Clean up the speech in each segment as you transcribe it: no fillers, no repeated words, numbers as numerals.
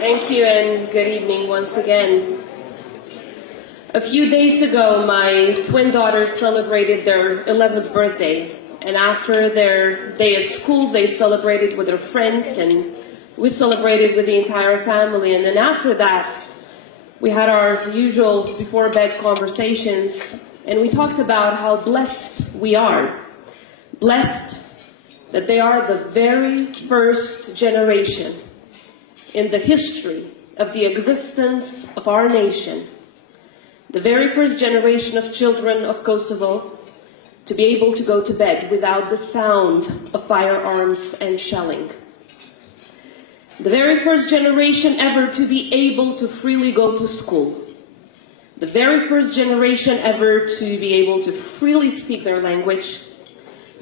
Thank you and good evening once again. A few days ago, my twin daughters celebrated their 11th birthday, and after their day at school, they celebrated with their friends, and we celebrated with the entire family. And then after that, we had our usual before-bed conversations, and we talked about how blessed we are. Blessed that they are the very first generation in the history of the existence of our nation, the very first generation of children of Kosovo to be able to go to bed without the sound of firearms and shelling. The very first generation ever to be able to freely go to school. The very first generation ever to be able to freely speak their language.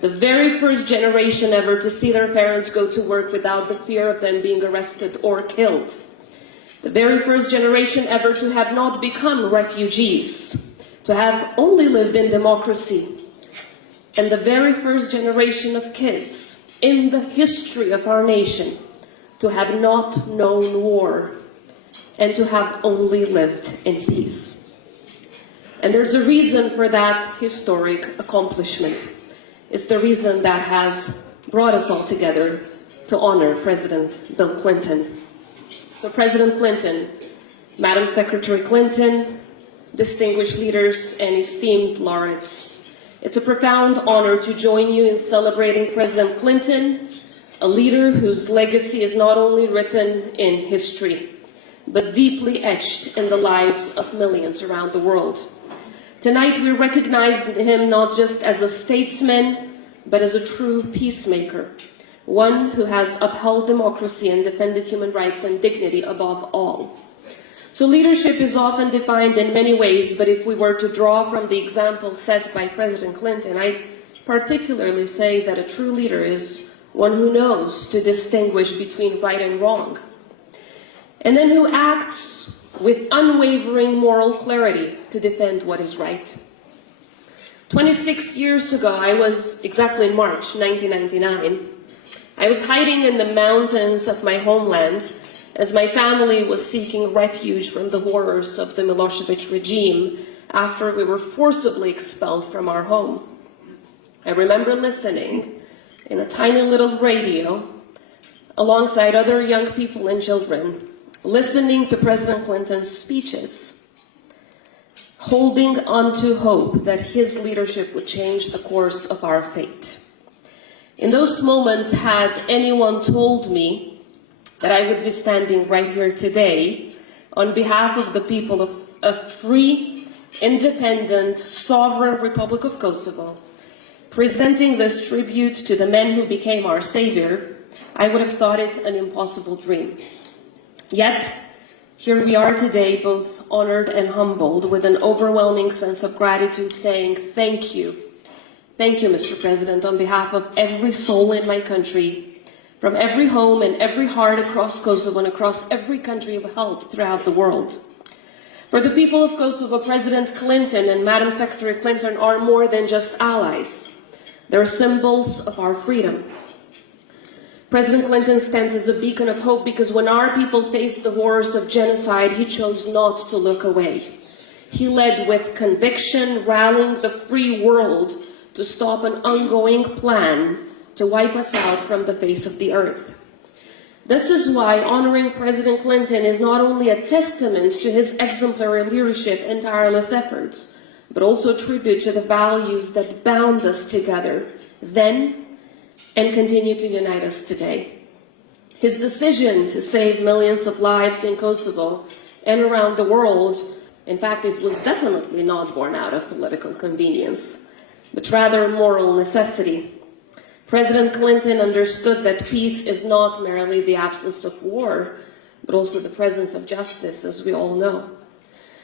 The very first generation ever to see their parents go to work without the fear of them being arrested or killed. The very first generation ever to have not become refugees, to have only lived in democracy. And the very first generation of kids in the history of our nation to have not known war and to have only lived in peace. And there's a reason for that historic accomplishment. It's the reason that has brought us all together to honor President Bill Clinton. So President Clinton, Madam Secretary Clinton, distinguished leaders and esteemed laureates, it's a profound honor to join you in celebrating President Clinton, a leader whose legacy is not only written in history, but deeply etched in the lives of millions around the world. Tonight we recognize him not just as a statesman, but as a true peacemaker, one who has upheld democracy and defended human rights and dignity above all. So leadership is often defined in many ways, but if we were to draw from the example set by President Clinton, I particularly say that a true leader is one who knows to distinguish between right and wrong, and then who acts with unwavering moral clarity to defend what is right. 26 years ago, I was exactly in March 1999. I was hiding in the mountains of my homeland as my family was seeking refuge from the horrors of the Milosevic regime after we were forcibly expelled from our home. I remember listening in a tiny little radio alongside other young people and children, listening to President Clinton's speeches, holding on to hope that his leadership would change the course of our fate. In those moments, had anyone told me that I would be standing right here today on behalf of the people of a free, independent, sovereign Republic of Kosovo, presenting this tribute to the men who became our savior, I would have thought it an impossible dream. Yet, here we are today, both honored and humbled, with an overwhelming sense of gratitude, saying thank you. Thank you, Mr. President, on behalf of every soul in my country, from every home and every heart across Kosovo and across every country of help throughout the world. For the people of Kosovo, President Clinton and Madam Secretary Clinton are more than just allies. They're symbols of our freedom. President Clinton stands as a beacon of hope because when our people faced the horrors of genocide, he chose not to look away. He led with conviction, rallying the free world to stop an ongoing plan to wipe us out from the face of the earth. This is why honoring President Clinton is not only a testament to his exemplary leadership and tireless efforts, but also a tribute to the values that bound us together then and continue to unite us today. His decision to save millions of lives in Kosovo and around the world, in fact, it was definitely not born out of political convenience, but rather moral necessity. President Clinton understood that peace is not merely the absence of war, but also the presence of justice, as we all know.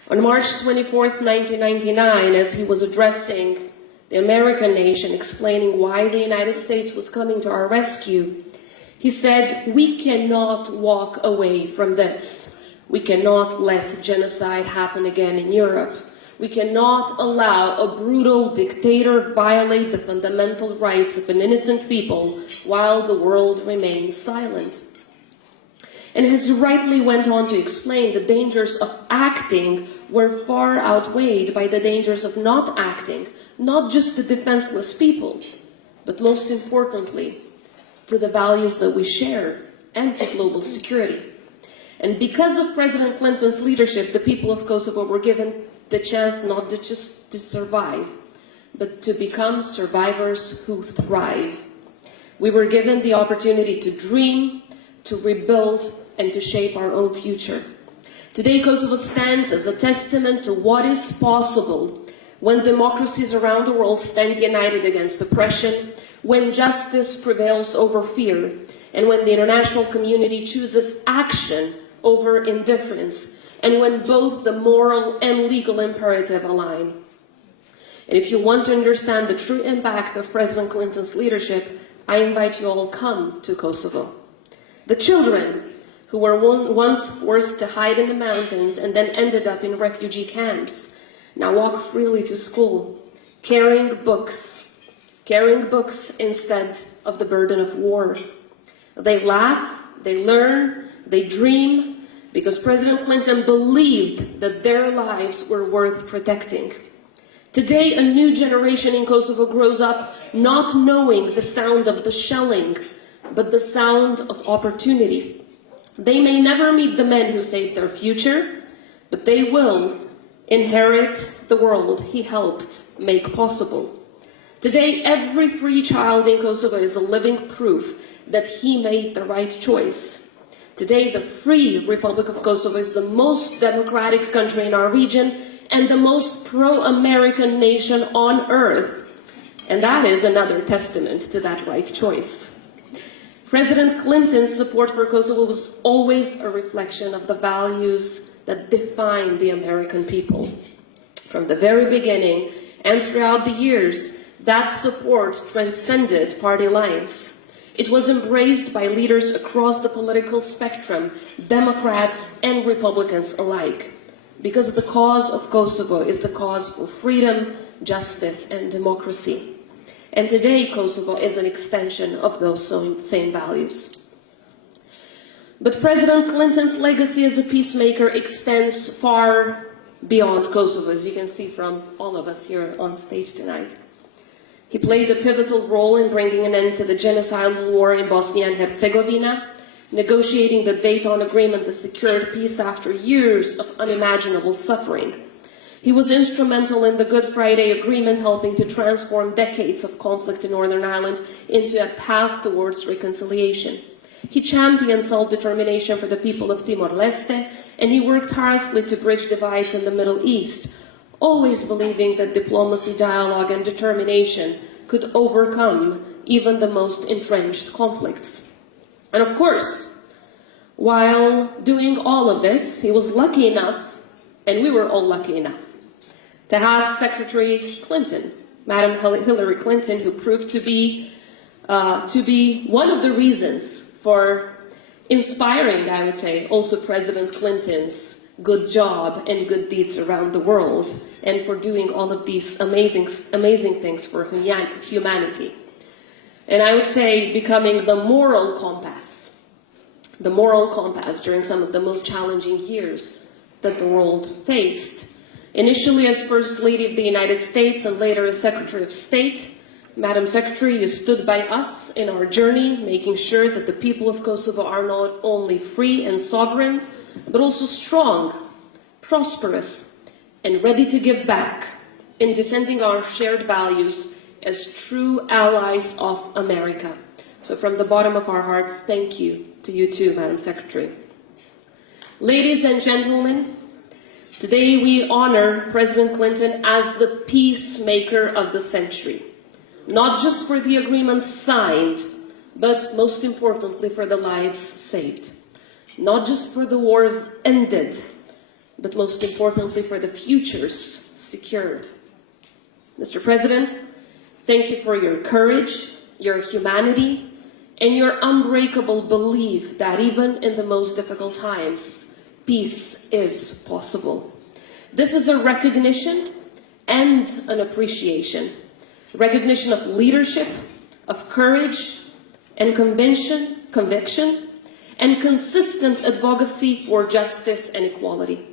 On March 24th, 1999, as he was addressing the American nation, explaining why the United States was coming to our rescue, he said, "We cannot walk away from this. We cannot let genocide happen again in Europe. We cannot allow a brutal dictator violate the fundamental rights of an innocent people while the world remains silent." And as he rightly went on to explain, the dangers of acting were far outweighed by the dangers of not acting, not just to defenseless people, but most importantly, to the values that we share and to global security. And because of President Clinton's leadership, the people of Kosovo were given the chance not to just to survive, but to become survivors who thrive. We were given the opportunity to dream, to rebuild, and to shape our own future. Today, Kosovo stands as a testament to what is possible when democracies around the world stand united against oppression, when justice prevails over fear, and when the international community chooses action over indifference, and when both the moral and legal imperative align. And if you want to understand the true impact of President Clinton's leadership, I invite you all come to Kosovo. The children who were once forced to hide in the mountains and then ended up in refugee camps now walk freely to school, carrying books instead of the burden of war. They laugh, they learn, they dream, because President Clinton believed that their lives were worth protecting. Today, a new generation in Kosovo grows up not knowing the sound of the shelling, but the sound of opportunity. They may never meet the men who saved their future, but they will inherit the world he helped make possible. Today, every free child in Kosovo is a living proof that he made the right choice. Today, the free Republic of Kosovo is the most democratic country in our region and the most pro-American nation on earth. And that is another testament to that right choice. President Clinton's support for Kosovo was always a reflection of the values that define the American people. From the very beginning and throughout the years, that support transcended party lines. It was embraced by leaders across the political spectrum, Democrats and Republicans alike, because the cause of Kosovo is the cause for freedom, justice, and democracy. And today, Kosovo is an extension of those same values. But President Clinton's legacy as a peacemaker extends far beyond Kosovo, as you can see from all of us here on stage tonight. He played a pivotal role in bringing an end to the genocidal war in Bosnia and Herzegovina, negotiating the Dayton Agreement that secured peace after years of unimaginable suffering. He was instrumental in the Good Friday Agreement, helping to transform decades of conflict in Northern Ireland into a path towards reconciliation. He championed self-determination for the people of Timor-Leste, and he worked tirelessly to bridge divides in the Middle East, always believing that diplomacy, dialogue, and determination could overcome even the most entrenched conflicts. And of course, while doing all of this, he was lucky enough, and we were all lucky enough, to have Secretary Clinton, Madam Hillary Clinton, who proved to be one of the reasons for inspiring, I would say, also President Clinton's good job and good deeds around the world, and for doing all of these amazing things for humanity. And I would say becoming the moral compass during some of the most challenging years that the world faced. Initially as First Lady of the United States and later as Secretary of State, Madam Secretary, you stood by us in our journey, making sure that the people of Kosovo are not only free and sovereign, but also strong, prosperous, and ready to give back in defending our shared values as true allies of America. So from the bottom of our hearts, thank you to you too, Madam Secretary. Ladies and gentlemen, today we honor President Clinton as the peacemaker of the century, not just for the agreements signed, but most importantly for the lives saved. Not just for the wars ended, but most importantly for the futures secured. Mr. President, thank you for your courage, your humanity, and your unbreakable belief that even in the most difficult times, peace is possible. This is a recognition and an appreciation. Recognition of leadership, of courage and conviction, and consistent advocacy for justice and equality.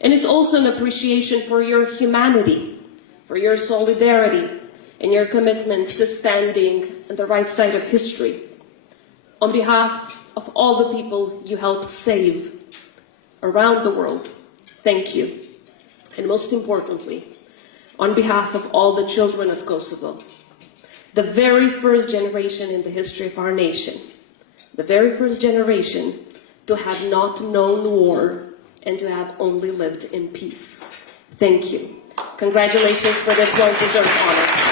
And it's also an appreciation for your humanity, for your solidarity, and your commitment to standing on the right side of history. On behalf of all the people you helped save around the world, thank you. And most importantly, on behalf of all the children of Kosovo, the very first generation in the history of our nation, the very first generation to have not known war and to have only lived in peace. Thank you. Congratulations for this well-deserved honor.